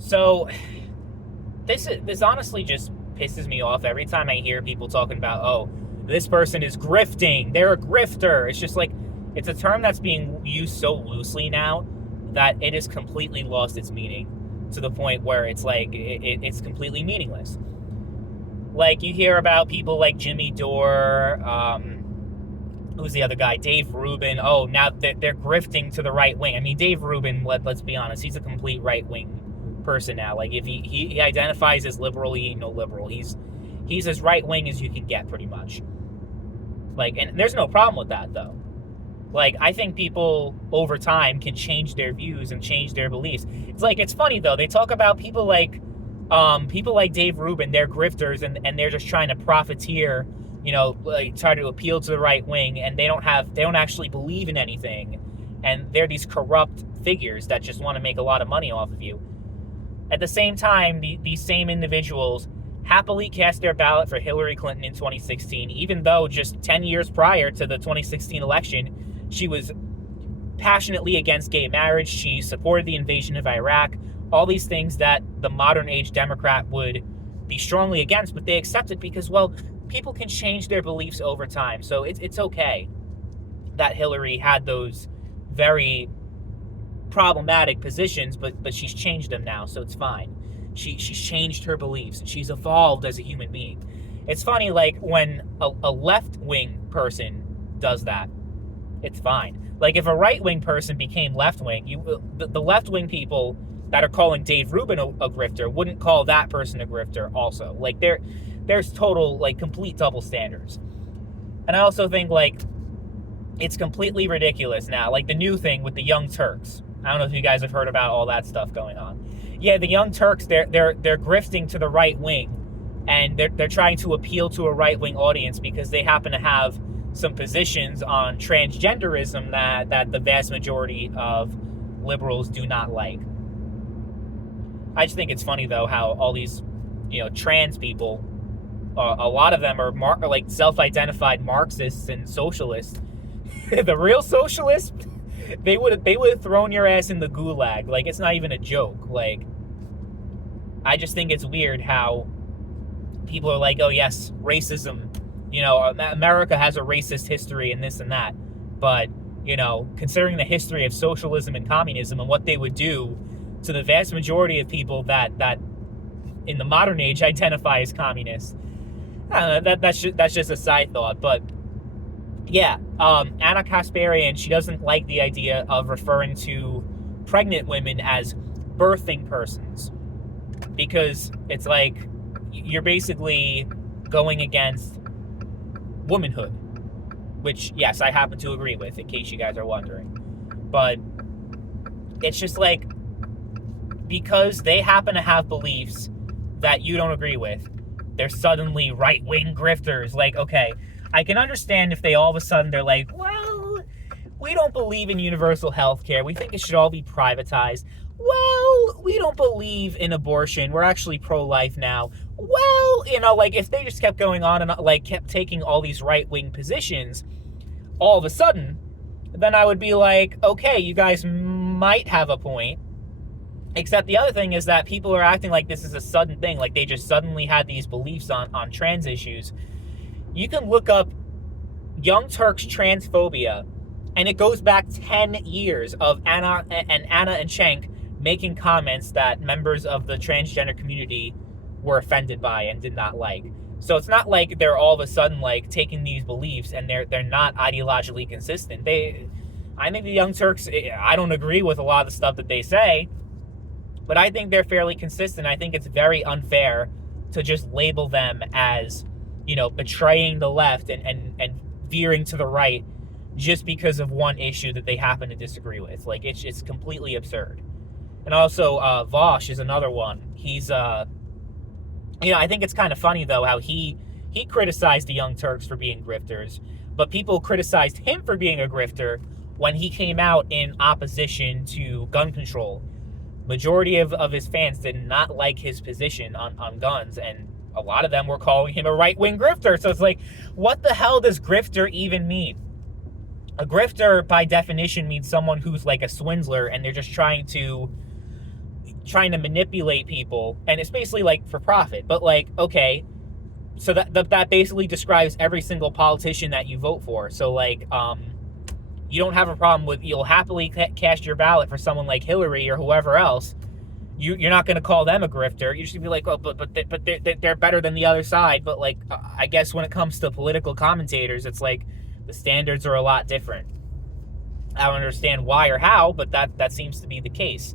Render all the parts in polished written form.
So this honestly just pisses me off every time I hear people talking about, oh, this person is grifting, they're a grifter. It's just like, it's a term that's being used so loosely now that it has completely lost its meaning to the point where it's like it's completely meaningless. Like, you hear about people like Jimmy Dore, who's the other guy, Dave Rubin. Oh, now they're grifting to the right wing. I mean, Dave Rubin, let's be honest, he's a complete right wing person now. Like, if he identifies as liberal, he ain't no liberal. He's as right wing as you can get, pretty much. Like, and there's no problem with that, though. Like, I think people over time can change their views and change their beliefs. It's like, it's funny though. They talk about people like Dave Rubin, they're grifters, and they're just trying to profiteer, like try to appeal to the right wing, and they don't actually believe in anything, and they're these corrupt figures that just want to make a lot of money off of you. At the same time, these same individuals happily cast their ballot for Hillary Clinton in 2016, even though just 10 years prior to the 2016 election, she was passionately against gay marriage. She supported the invasion of Iraq, all these things that the modern age Democrat would be strongly against, but they accept it because, well, people can change their beliefs over time. So it's okay that Hillary had those very problematic positions, but she's changed them now, so it's fine. She's changed her beliefs, and she's evolved as a human being. It's funny, like, when a left-wing person does that, it's fine. Like, if a right-wing person became left-wing, the left-wing people that are calling Dave Rubin a grifter wouldn't call that person a grifter also. Like, there's total, like, complete double standards. And I also think, like, it's completely ridiculous now. Like, the new thing with the Young Turks. I don't know if you guys have heard about all that stuff going on. Yeah, the Young Turks, they're grifting to the right wing, and they're trying to appeal to a right-wing audience because they happen to have some positions on transgenderism that the vast majority of liberals do not like. I just think it's funny, though, how all these, trans people, a lot of them are like self-identified Marxists and socialists. The real socialists, they would have thrown your ass in the gulag. Like, it's not even a joke. Like, I just think it's weird how people are like, oh yes, racism, America has a racist history and this and that, but considering the history of socialism and communism and what they would do to the vast majority of people that in the modern age identify as communists, I don't know, that's just a side thought. But yeah, Anna Kasparian, she doesn't like the idea of referring to pregnant women as birthing persons, because it's like you're basically going against womanhood, which, yes, I happen to agree with, in case you guys are wondering. But it's just like, because they happen to have beliefs that you don't agree with, they're suddenly right-wing grifters. Like, okay, I can understand if they all of a sudden they're like, well, we don't believe in universal health care. We think it should all be privatized. Well, we don't believe in abortion. We're actually pro-life now. Well, like, if they just kept going on and, like, kept taking all these right-wing positions all of a sudden, then I would be like, okay, you guys might have a point. Except the other thing is that people are acting like this is a sudden thing. Like, they just suddenly had these beliefs on trans issues. You can look up Young Turks transphobia, and it goes back 10 years of Anna and Cenk making comments that members of the transgender community were offended by and did not like. So it's not like they're all of a sudden, like, taking these beliefs and they're not ideologically consistent. I think the Young Turks, I don't agree with a lot of the stuff that they say, but I think they're fairly consistent. I think it's very unfair to just label them as, betraying the left and veering to the right just because of one issue that they happen to disagree with. Like, it's completely absurd. And also, Vosh is another one. He's, I think it's kind of funny, though, how he criticized the Young Turks for being grifters, but people criticized him for being a grifter when he came out in opposition to gun control. Majority of his fans did not like his position on guns, and a lot of them were calling him a right-wing grifter. So it's like, what the hell does grifter even mean? A grifter, by definition, means someone who's like a swindler, and they're just trying to trying to manipulate people, and it's basically like for profit. But like, okay, so that basically describes every single politician that you vote for. So like, you don't have a problem with, you'll happily cast your ballot for someone like Hillary or whoever else. You're not going to call them a grifter. You should be like, oh, but they're better than the other side. But like, I guess when it comes to political commentators, it's like the standards are a lot different. I don't understand why or how, but that seems to be the case.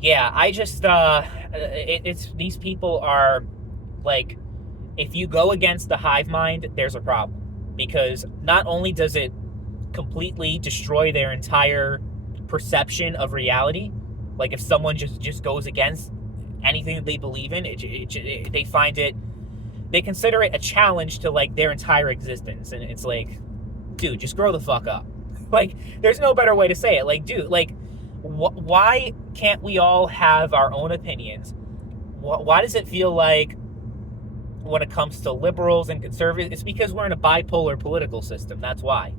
Yeah, I just it's these people are like, if you go against the hive mind, there's a problem, because not only does it completely destroy their entire perception of reality. Like if someone just goes against anything that they believe in, they find it, they consider it a challenge to like their entire existence. And it's like, dude, just grow the fuck up. Like, there's no better way to say it. Like, dude, like, why can't we all have our own opinions? Why does it feel like when it comes to liberals and conservatives, it's because we're in a bipolar political system. That's why.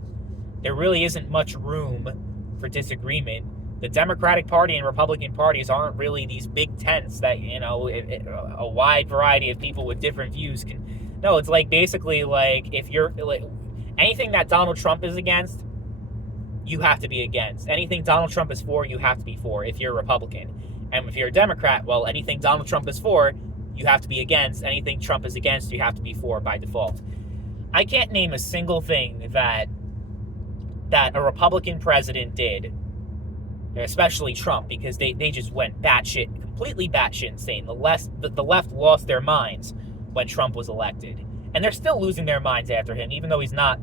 There really isn't much room for disagreement. The Democratic Party and Republican parties aren't really these big tents that, you know, a wide variety of people with different views can... No, it's like basically like if you're... like anything that Donald Trump is against, you have to be against. Anything Donald Trump is for, you have to be for if you're a Republican. And if you're a Democrat, well, anything Donald Trump is for, you have to be against. Anything Trump is against, you have to be for by default. I can't name a single thing that a Republican president did, especially Trump, because they just went completely batshit insane. The left lost their minds when Trump was elected. And they're still losing their minds after him, even though he's not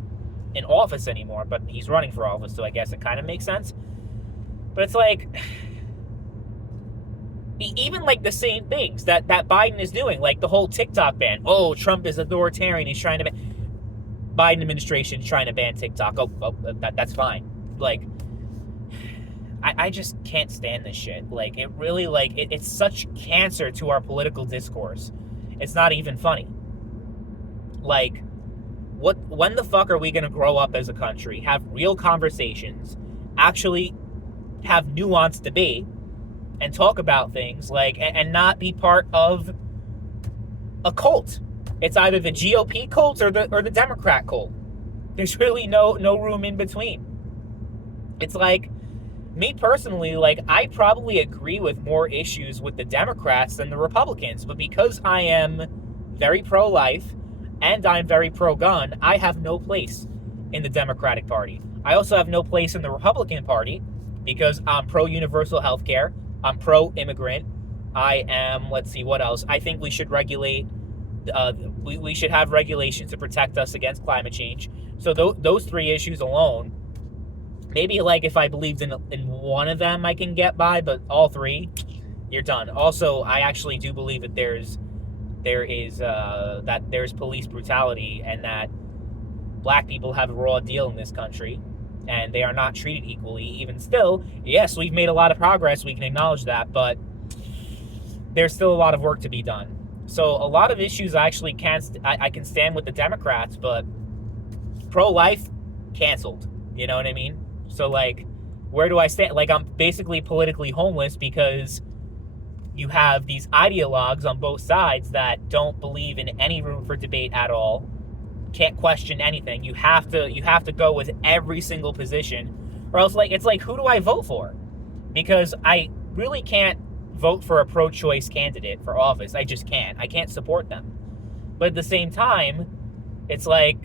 in office anymore, but he's running for office, so I guess it kind of makes sense. But it's like, even like the same things that Biden is doing, like the whole TikTok ban. Oh, Trump is authoritarian, he's trying to ban... Biden administration is trying to ban TikTok. That's fine. Like, I just can't stand this shit. Like, it really, like, it's such cancer to our political discourse. It's not even funny. Like, when the fuck are we going to grow up as a country, have real conversations, actually have nuanced debate, and talk about things, like, and not be part of a cult? It's either the GOP cult or the Democrat cult. There's really no room in between. It's like, me personally, like, I probably agree with more issues with the Democrats than the Republicans, but because I am very pro-life and I'm very pro-gun, I have no place in the Democratic Party. I also have no place in the Republican Party because I'm pro-universal health care, I'm pro-immigrant, I am, let's see, what else? I think we should regulate, we should have regulations to protect us against climate change. So those three issues alone, maybe like if I believed in one of them I can get by, but all three, you're done. Also, I actually do believe that there's police brutality and that black people have a raw deal in this country and they are not treated equally. Even still, yes, we've made a lot of progress, we can acknowledge that, but there's still a lot of work to be done. So a lot of issues I actually I can stand with the Democrats, but pro-life, canceled. You know what I mean? So, like, where do I stand? Like, I'm basically politically homeless because you have these ideologues on both sides that don't believe in any room for debate at all, can't question anything. You have to go with every single position, or else, like, it's like, who do I vote for? Because I really can't vote for a pro-choice candidate for office. I just can't. I can't support them. But at the same time, it's like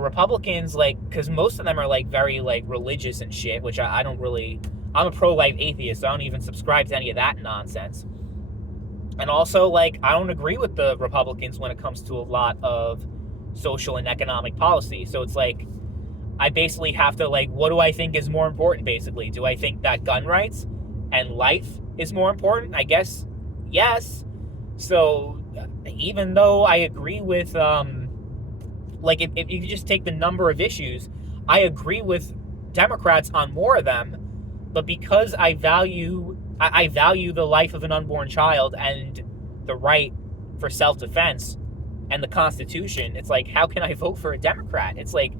Republicans, like, because most of them are like very like religious and shit, which I don't really... I'm a pro-life atheist, so I don't even subscribe to any of that nonsense. And also, like, I don't agree with the Republicans when it comes to a lot of social and economic policy. So it's like, I basically have to, like, what do I think is more important, basically? Do I think that gun rights and life is more important? I guess yes. So even though I agree with like, if you just take the number of issues, I agree with Democrats on more of them, but because I value the life of an unborn child and the right for self-defense and the Constitution, it's like, how can I vote for a Democrat? It's like,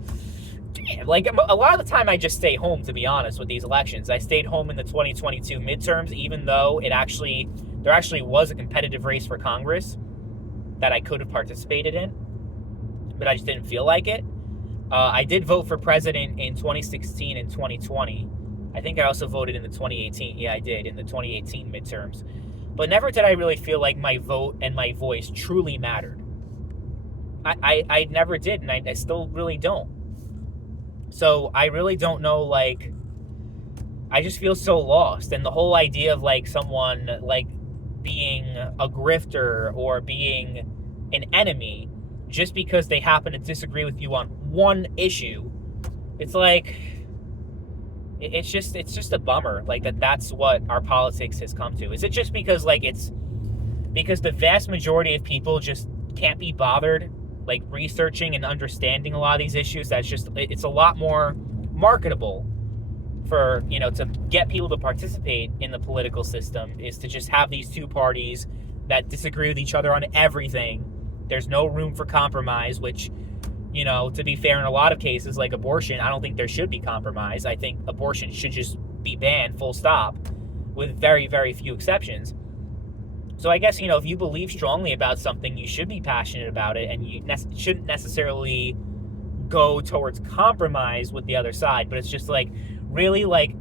like a lot of the time I just stay home, to be honest, with these elections. I stayed home in the 2022 midterms, even though there actually was a competitive race for Congress that I could have participated in, but I just didn't feel like it. I did vote for president in 2016 and 2020. I think I also voted in the 2018. Yeah, I did in the 2018 midterms. But never did I really feel like my vote and my voice truly mattered. I never did, and I still really don't. So I really don't know, like, I just feel so lost. And the whole idea of, like, someone, like, being a grifter or being an enemy just because they happen to disagree with you on one issue, it's like, it's just a bummer, like, that's what our politics has come to. Is it just because, like, it's because the vast majority of people just can't be bothered, like, researching and understanding a lot of these issues? That's just, it's a lot more marketable for, to get people to participate in the political system, is to just have these two parties that disagree with each other on everything. There's no room for compromise, which, to be fair, in a lot of cases, like abortion, I don't think there should be compromise. I think abortion should just be banned, full stop, with very, very few exceptions. So I guess, if you believe strongly about something, you should be passionate about it, and you shouldn't necessarily go towards compromise with the other side. But it's just like, really, like,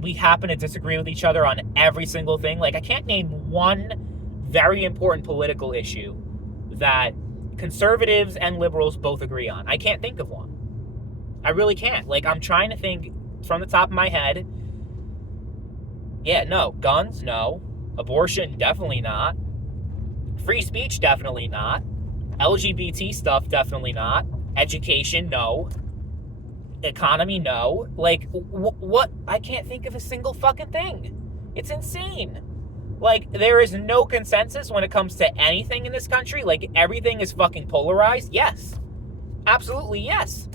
we happen to disagree with each other on every single thing. Like, I can't name one very important political issue that conservatives and liberals both agree on. I can't think of one. I really can't. Like, I'm trying to think from the top of my head. Yeah, no. Guns, no. Abortion, definitely not. Free speech, definitely not. LGBT stuff, definitely not. Education, no. Economy, no. Like, what? I can't think of a single fucking thing. It's insane. Like, there is no consensus when it comes to anything in this country. Like, everything is fucking polarized. Yes. Absolutely, yes.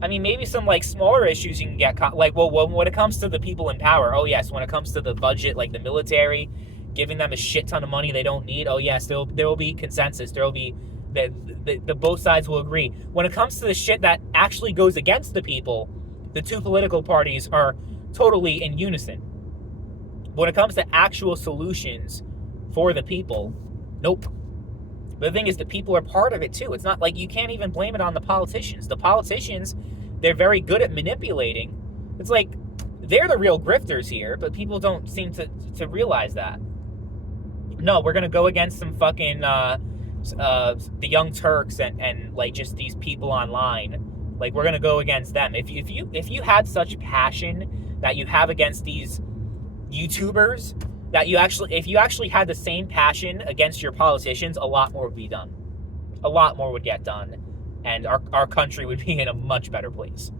I mean, maybe some, like, smaller issues you can get, like, well, when it comes to the people in power, oh, yes, when it comes to the budget, like the military, giving them a shit ton of money they don't need, oh, yes, there will be consensus. There will be, the both sides will agree. When it comes to the shit that actually goes against the people, the two political parties are totally in unison. When it comes to actual solutions for the people, nope. But the thing is, the people are part of it too. It's not like, you can't even blame it on the politicians. The politicians, they're very good at manipulating. It's like, they're the real grifters here, but people don't seem to realize that. No, we're going to go against some fucking, the Young Turks and like, just these people online. Like, we're going to go against them. If you had such passion that you have against these YouTubers, that if you actually had the same passion against your politicians, a lot more would be done. A lot more would get done, and our country would be in a much better place.